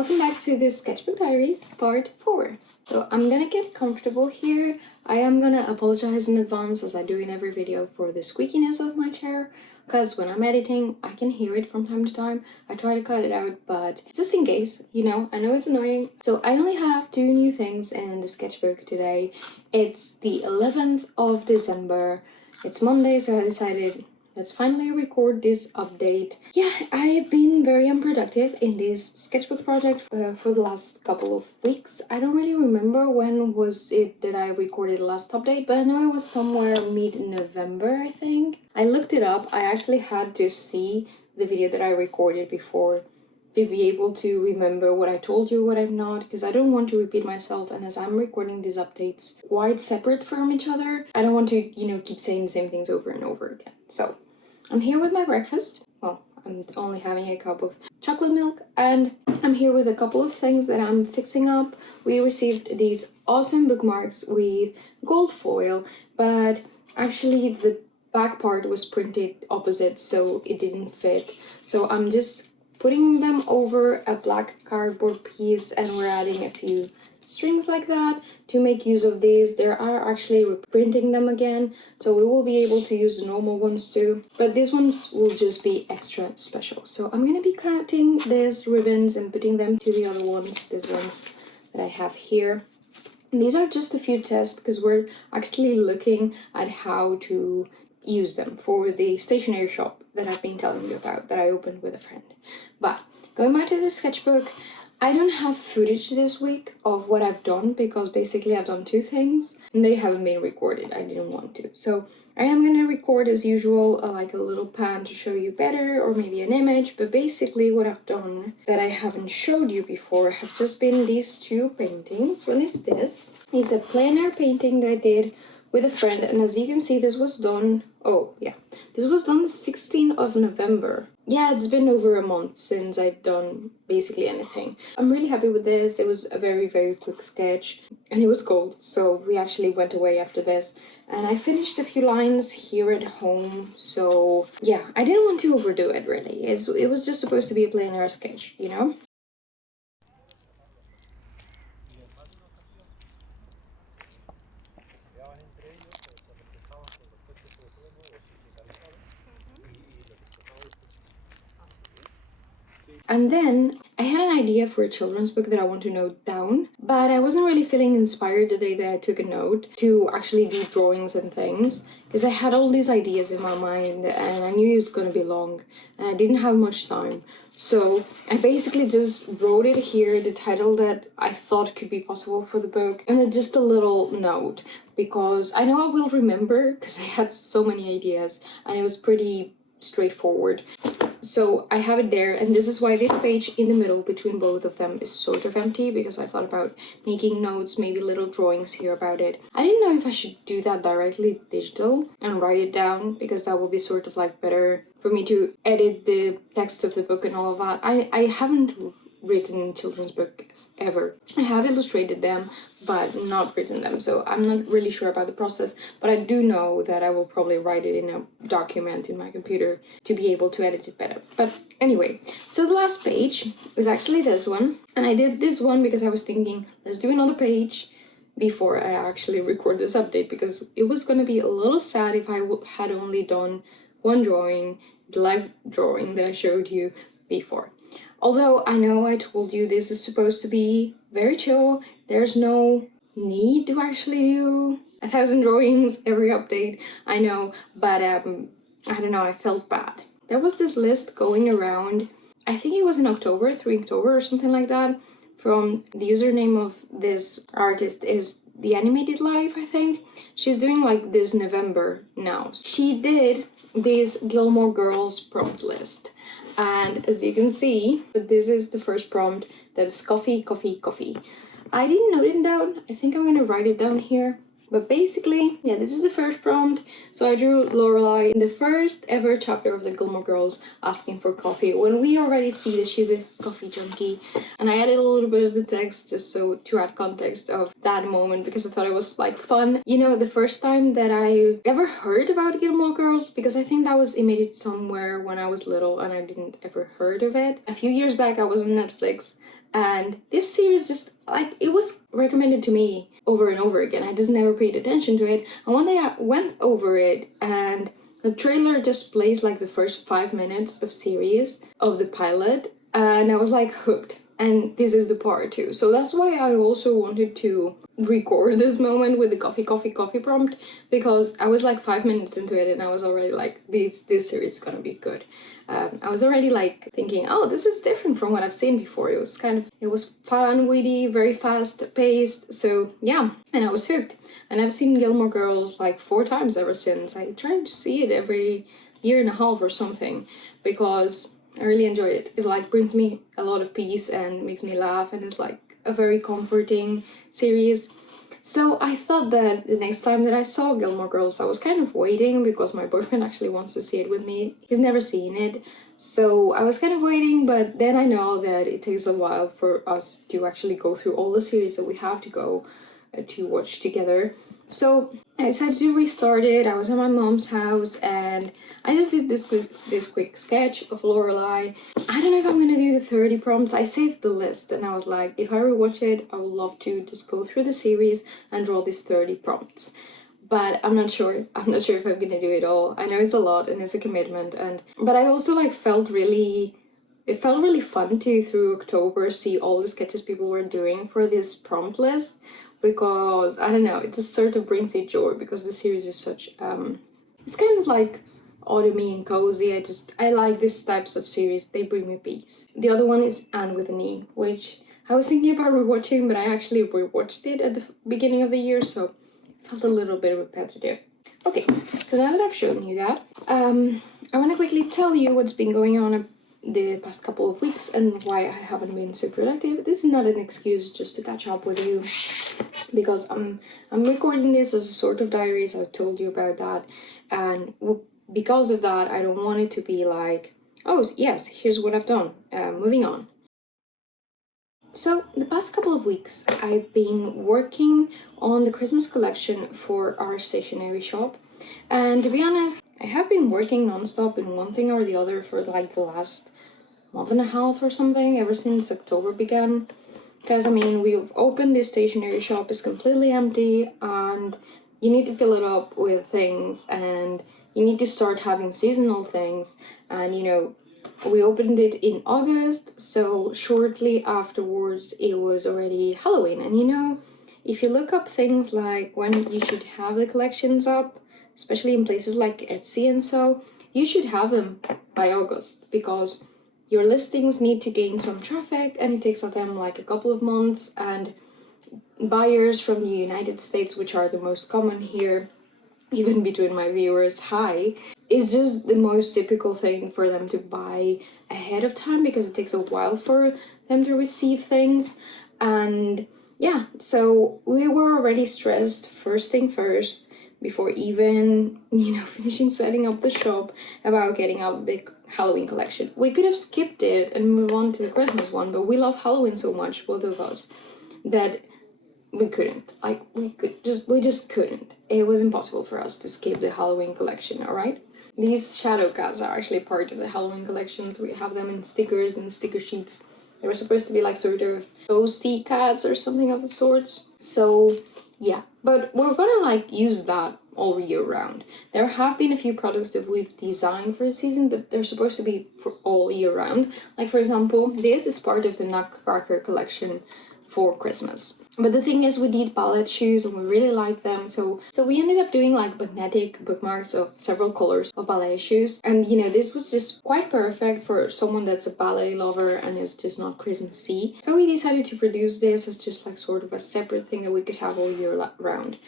Welcome back to the Sketchbook Diaries part 4. So I'm gonna get comfortable here. I am gonna apologize in advance as I do in every video for the squeakiness of my chair, because when I'm editing I can hear it from time to time. I try to cut it out, but just in case, I know it's annoying. So I only have 2 new things in the sketchbook today. It's the 11th of December. It's Monday, so I decided let's finally record this update. Yeah, I've been very unproductive in this sketchbook project for the last couple of weeks. I don't really remember when was it that I recorded the last update, but I know it was somewhere mid-November, I think. I looked it up. I actually had to see the video that I recorded before to be able to remember what I told you, what I'm not, because I don't want to repeat myself, and as I'm recording these updates quite separate from each other, I don't want to, keep saying the same things over and over again. So I'm here with my breakfast. Well, I'm only having a cup of chocolate milk, and I'm here with a couple of things that I'm fixing up. We received these awesome bookmarks with gold foil, but actually the back part was printed opposite, so it didn't fit. So I'm just putting them over a black cardboard piece, and we're adding a few strings like that to make use of these. They are actually reprinting them again, so we will be able to use the normal ones too, but these ones will just be extra special. So I'm gonna be cutting these ribbons and putting them to the other ones, these ones that I have here. And these are just a few tests because we're actually looking at how to use them for the stationery shop that I've been telling you about, that I opened with a friend. But going back to the sketchbook, I don't have footage this week of what I've done because basically I've done 2 things and they haven't been recorded. I didn't want to. So I am going to record as usual, like a little pan to show you better, or maybe an image. But basically what I've done that I haven't showed you before have just been these 2 paintings. One is this. It's a plein air painting that I did with a friend, and as you can see, this was done the 16th of November. Yeah, it's been over a month since I've done basically anything. I'm really happy with this. It was a very, very quick sketch, and it was cold, so we actually went away after this, and I finished a few lines here at home. So yeah, I didn't want to overdo it really. It was just supposed to be a plein air sketch, And then I had an idea for a children's book that I want to note down, but I wasn't really feeling inspired the day that I took a note to actually do drawings and things, because I had all these ideas in my mind and I knew it was going to be long and I didn't have much time. So I basically just wrote it here, the title that I thought could be possible for the book, and then just a little note, because I know I will remember because I had so many ideas and it was pretty straightforward. So I have it there, and this is why this page in the middle between both of them is sort of empty, because I thought about making notes, maybe little drawings here about it. I didn't know if I should do that directly digital and write it down, because that will be sort of like better for me to edit the text of the book and all of that. I haven't written children's books ever. I have illustrated them, but not written them, so I'm not really sure about the process, but I do know that I will probably write it in a document in my computer to be able to edit it better. But anyway, so the last page is actually this one, and I did this one because I was thinking, let's do another page before I actually record this update, because it was going to be a little sad if I had only done one drawing, the live drawing that I showed you before. Although I know I told you this is supposed to be very chill, there's no need to actually do 1,000 drawings every update, I know, but I don't know, I felt bad. There was this list going around, I think it was in October, 3 October or something like that, from the username of this artist is The Animated Life, I think. She's doing like this November now. She did this Gilmore Girls prompt list. And as you can see, this is the first prompt, that is coffee, coffee, coffee. I didn't note it down. I think I'm gonna write it down here. But basically, yeah, this is the first prompt. So I drew Lorelai in the first ever chapter of the Gilmore Girls asking for coffee, when we already see that she's a coffee junkie. And I added a little bit of the text just so to add context of that moment, because I thought it was like fun. The first time that I ever heard about Gilmore Girls, because I think that was imitated somewhere when I was little and I didn't ever heard of it. A few years back I was on Netflix And this series just, like, it was recommended to me over and over again. I just never paid attention to it. And one day I went over it and the trailer just plays like the first 5 minutes of series of the pilot, and I was like hooked. And this is the part 2. So that's why I also wanted to record this moment with the coffee prompt, because I was like 5 minutes into it and I was already like, this series is gonna be good. I was already like thinking, oh, this is different from what I've seen before. It was fun, witty, very fast paced. So yeah, and I was hooked. And I've seen Gilmore Girls like 4 times ever since. I try to see it every year and a half or something, because I really enjoy it. It like brings me a lot of peace and makes me laugh, and it's like a very comforting series. So I thought that the next time that I saw Gilmore Girls, I was kind of waiting because my boyfriend actually wants to see it with me. He's never seen it. So I was kind of waiting, but then I know that it takes a while for us to actually go through all the series that we have to go to watch together. So I decided to restart it. I was at my mom's house and I just did this quick sketch of Lorelai. I don't know if I'm gonna do the 30 prompts. I saved the list and I was like, if I rewatch it, I would love to just go through the series and draw these 30 prompts. But I'm not sure. I'm not sure if I'm gonna do it all. I know it's a lot and it's a commitment, but I also like it felt really fun to, through October, see all the sketches people were doing for this prompt list, because I don't know, it just sort of brings me joy because the series is such it's kind of like autumny and cozy. I like these types of series. They bring me peace. The other one is Anne with an E, which I was thinking about rewatching, but I actually rewatched it at the beginning of the year, so it felt a little bit repetitive. Okay, so now that I've shown you that, I want to quickly tell you what's been going on the past couple of weeks and why I haven't been so productive. This is not an excuse, just to catch up with you, because I'm recording this as a sort of diary, so I told you about that, and because of that, I don't want it to be like, oh yes, here's what I've done, moving on. So the past couple of weeks, I've been working on the Christmas collection for our stationery shop, and to be honest, I have been working non-stop in one thing or the other for like the last month and a half or something, ever since October began. Because I mean, we've opened this stationery shop, is completely empty, and you need to fill it up with things, and you need to start having seasonal things. And you know, we opened it in August, so shortly afterwards it was already Halloween. And you know, if you look up things like when you should have the collections up, especially in places like Etsy and so, you should have them by August, because your listings need to gain some traffic and it takes them like a couple of months, and buyers from the United States, which are the most common here, even between my viewers, hi, is just the most typical thing for them to buy ahead of time, because it takes a while for them to receive things. And yeah, so we were already stressed, first thing first, before even, you know, finishing setting up the shop, about getting out the Halloween collection. We could have skipped it and move on to the Christmas one, but we love Halloween so much, both of us, that we couldn't. Like, we just couldn't. It was impossible for us to skip the Halloween collection, alright? These shadow cats are actually part of the Halloween collections. We have them in stickers and sticker sheets. They were supposed to be like sort of ghosty cats or something of the sorts. So yeah, but we're gonna like use that all year round. There have been a few products that we've designed for the season, but they're supposed to be for all year round. Like, for example, this is part of the Nutcracker collection for Christmas. But the thing is, we did ballet shoes and we really like them, so we ended up doing like magnetic bookmarks of several colors of ballet shoes. And you know, this was just quite perfect for someone that's a ballet lover and is just not Christmassy. So we decided to produce this as just like sort of a separate thing that we could have all year round.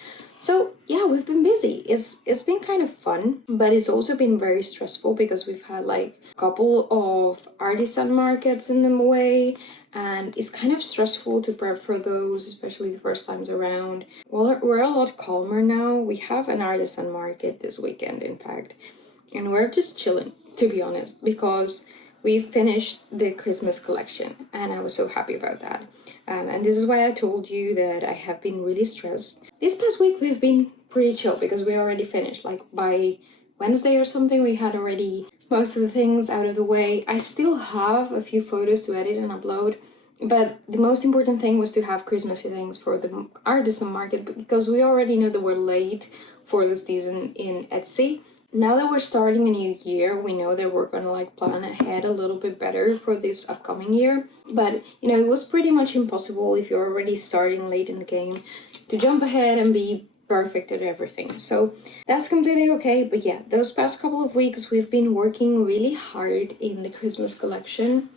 So yeah, we've been busy. It's been kind of fun, but it's also been very stressful because we've had like a couple of artisan markets in the way, and it's kind of stressful to prep for those, especially the first times around. Well, we're a lot calmer now. We have an artisan market this weekend, in fact, and we're just chilling, to be honest, because we finished the Christmas collection and I was so happy about that. And this is why I told you that I have been really stressed. This past week we've been pretty chill because we already finished. Like by Wednesday or something, we had already most of the things out of the way. I still have a few photos to edit and upload, But the most important thing was to have Christmassy things for the artisan market, because we already know that we're late for the season in Etsy. Now that we're starting a new year, we know that we're gonna like plan ahead a little bit better for this upcoming year. But you know, it was pretty much impossible if you're already starting late in the game to jump ahead and be perfect at everything. So that's completely okay. But yeah, those past couple of weeks we've been working really hard in the Christmas collection.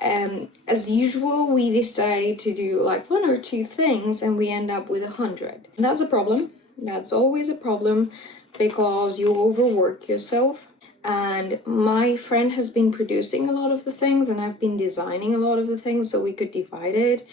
As usual, we decide to do like one or two things and we end up with 100. And that's a problem. That's always a problem because you overwork yourself. And my friend has been producing a lot of the things and I've been designing a lot of the things, so we could divide it.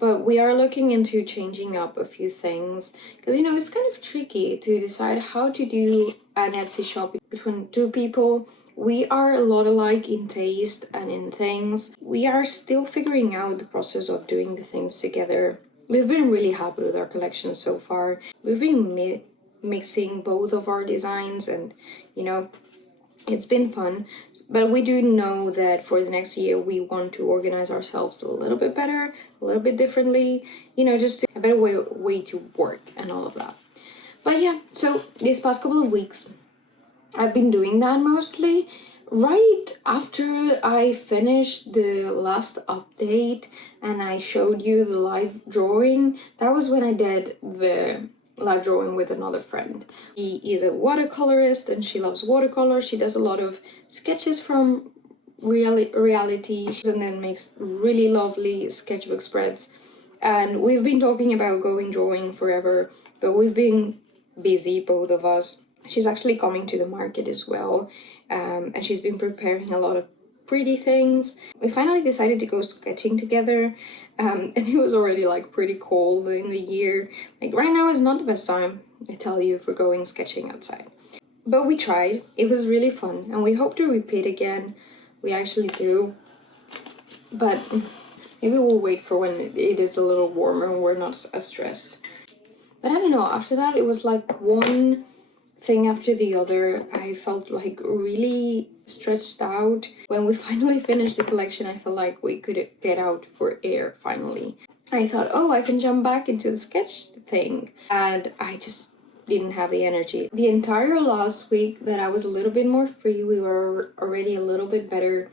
But we are looking into changing up a few things because, you know, it's kind of tricky to decide how to do an Etsy shop between two people. We are a lot alike in taste and in things. We are still figuring out the process of doing the things together. We've been really happy with our collection so far. We've been mixing both of our designs and, you know, it's been fun. But we do know that for the next year we want to organize ourselves a little bit better, a little bit differently, you know, just a better way to work and all of that. But yeah, so these past couple of weeks I've been doing that mostly. Right after I finished the last update and I showed you the live drawing, that was when I did the live drawing with another friend. She is a watercolorist and she loves watercolor. She does a lot of sketches from reality and then makes really lovely sketchbook spreads. And we've been talking about going drawing forever, but we've been busy, both of us. She's actually coming to the market as well, and she's been preparing a lot of pretty things. We finally decided to go sketching together, and it was already like pretty cold in the year. Like right now is not the best time, I tell you, for going sketching outside. But we tried. It was really fun, and we hope to repeat again. We actually do. But maybe we'll wait for when it is a little warmer and we're not as stressed. But I don't know, after that it was like one thing after the other. I felt like really stretched out. When we finally finished the collection, I felt like we could get out for air finally. I thought, oh, I can jump back into the sketch thing. And I just didn't have the energy. The entire last week that I was a little bit more free, we were already a little bit better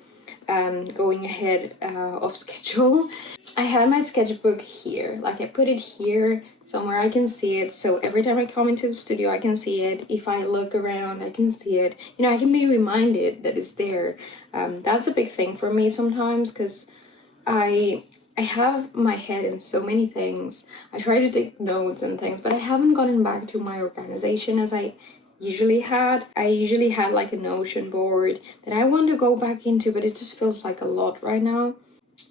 going ahead of schedule. I had my sketchbook here, like I put it here somewhere I can see it, so every time I come into the studio I can see it. If I look around I can see it, you know, I can be reminded that it's there. That's a big thing for me sometimes because I have my head in so many things. I try to take notes and things, but I haven't gotten back to my organization as I usually had. I usually had like a Notion board that I want to go back into, but it just feels like a lot right now.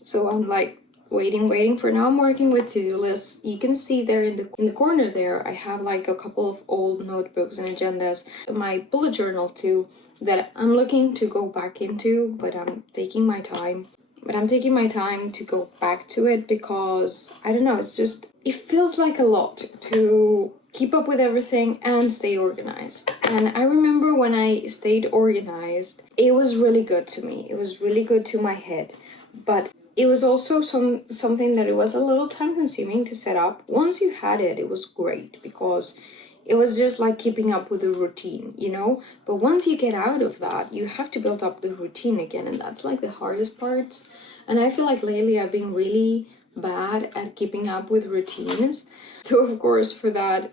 So I'm like waiting for now. I'm working with to-do lists. You can see there in the corner there, I have like a couple of old notebooks and agendas, my bullet journal too, that I'm looking to go back into, but I'm taking my time. But I'm taking my time to go back to it because, I don't know, it's just, it feels like a lot to keep up with everything and stay organized. And I remember when I stayed organized, it was really good to me. It was really good to my head. But it was also something that it was a little time consuming to set up. Once you had it, it was great because it was just like keeping up with the routine, you know? But once you get out of that, you have to build up the routine again, and that's like the hardest parts. And I feel like lately I've been really bad at keeping up with routines. So of course, for that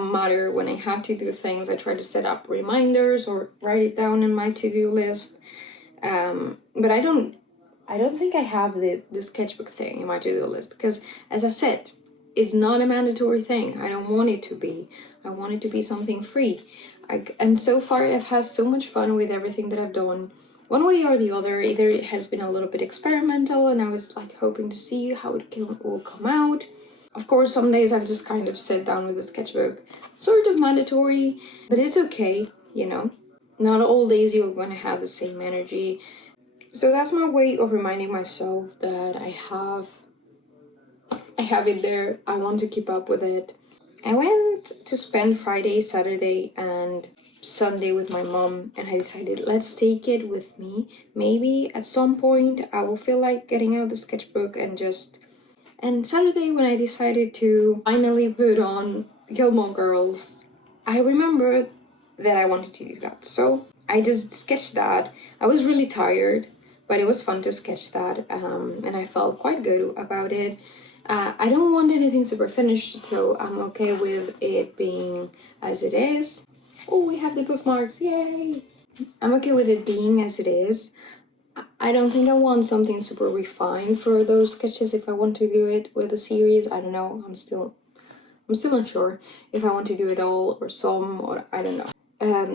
matter, when I have to do things, I try to set up reminders or write it down in my to-do list. But I don't think I have the sketchbook thing in my to-do list because, as I said, it's not a mandatory thing. I don't want it to be. I want it to be something free. And so far I've had so much fun with everything that I've done. One way or the other, either it has been a little bit experimental and I was like hoping to see how it will come out. Of course, some days I've just kind of sat down with the sketchbook, sort of mandatory, but it's okay, you know. Not all days you're going to have the same energy. So that's my way of reminding myself that I have it there. I want to keep up with it. I went to spend Friday, Saturday, and Sunday with my mom, and I decided let's take it with me. Maybe at some point I will feel like getting out the sketchbook and just... And Saturday, when I decided to finally put on Gilmore Girls, I remembered that I wanted to do that. So I just sketched that. I was really tired, but it was fun to sketch that, and I felt quite good about it. I don't want anything super finished, so I'm okay with it being as it is. Oh, we have the bookmarks, yay! I'm okay with it being as it is. I don't think I want something super refined for those sketches if I want to do it with a series. I don't know, I'm still unsure if I want to do it all or some, or I don't know.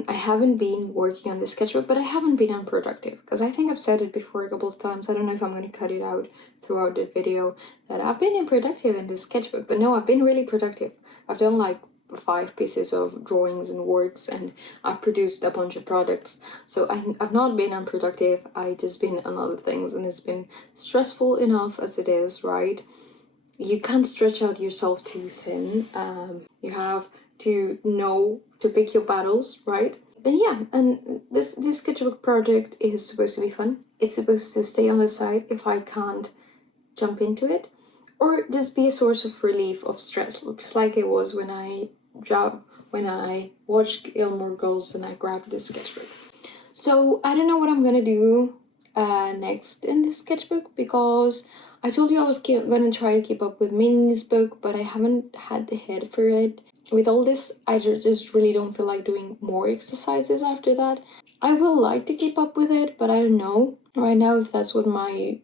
I haven't been working on the sketchbook, but I haven't been unproductive, because I think I've said it before a couple of times. I don't know if I'm going to cut it out throughout the video, that I've been unproductive in this sketchbook, but no, I've been really productive. I've done like 5 pieces of drawings and works, and I've produced a bunch of products. So I've not been unproductive, I just been on other things, and it's been stressful enough as it is, right? You can't stretch out yourself too thin. You have to know to pick your battles, right? And yeah, and this sketchbook project is supposed to be fun. It's supposed to stay on the side if I can't jump into it, or just be a source of relief of stress, just like it was when I watched Gilmore Girls and I grabbed this sketchbook. So I don't know what I'm gonna do next in this sketchbook, because I told you I was gonna try to keep up with Minnie's book, but I haven't had the head for it. With all this, I just really don't feel like doing more exercises after that. I will like to keep up with it, but I don't know right now if that's what my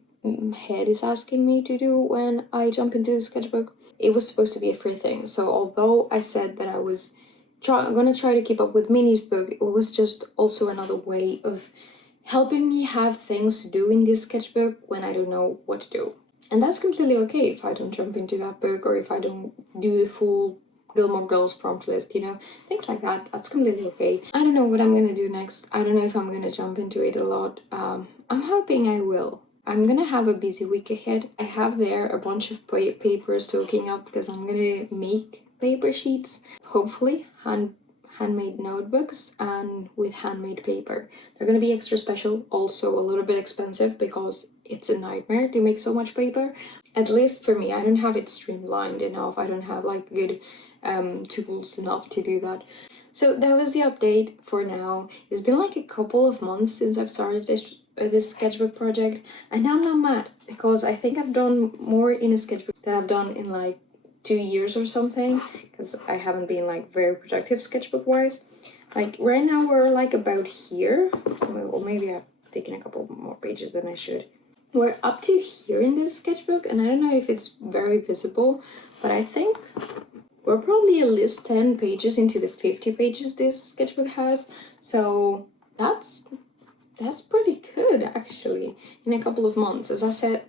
head is asking me to do when I jump into the sketchbook. It was supposed to be a free thing, so although I said that I was gonna try to keep up with Minnie's book, it was just also another way of helping me have things to do in this sketchbook when I don't know what to do. And that's completely okay if I don't jump into that book, or if I don't do the full Gilmore Girls prompt list, you know, things like that. That's completely okay. I don't know what I'm gonna do next. I don't know if I'm gonna jump into it a lot. I'm hoping I will. I'm gonna have a busy week ahead. I have there a bunch of paper soaking up, because I'm gonna make paper sheets, hopefully handmade notebooks and with handmade paper. They're gonna be extra special, also a little bit expensive, because it's a nightmare to make so much paper. At least for me, I don't have it streamlined enough. I don't have like good tools enough to do that. So that was the update for now. It's been like a couple of months since I've started this sketchbook project, and now I'm not mad, because I think I've done more in a sketchbook than I've done in like 2 years or something, because I haven't been like very productive sketchbook wise. Like right now we're like about here, or maybe I've taken a couple more pages than I should. We're up to here in this sketchbook, and I don't know if it's very visible, but I think we're probably at least 10 pages into the 50 pages this sketchbook has. So that's pretty good actually in a couple of months. As I said,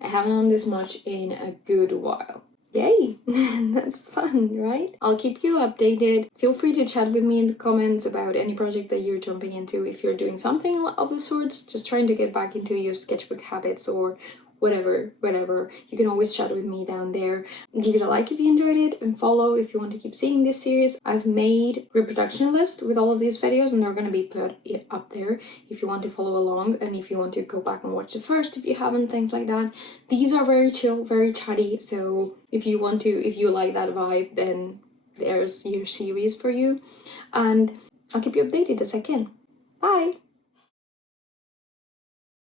I haven't done this much in a good while. Yay! That's fun, right? I'll keep you updated. Feel free to chat with me in the comments about any project that you're jumping into. If you're doing something of the sorts, just trying to get back into your sketchbook habits or whatever, you can always chat with me down there. Give it a like if you enjoyed it, and follow if you want to keep seeing this series. I've made reproduction list with all of these videos, and they're going to be put up there if you want to follow along, and if you want to go back and watch the first if you haven't, things like that. These are very chill, very chatty, so if you like that vibe, then there's your series for you, and I'll keep you updated as I can. Bye!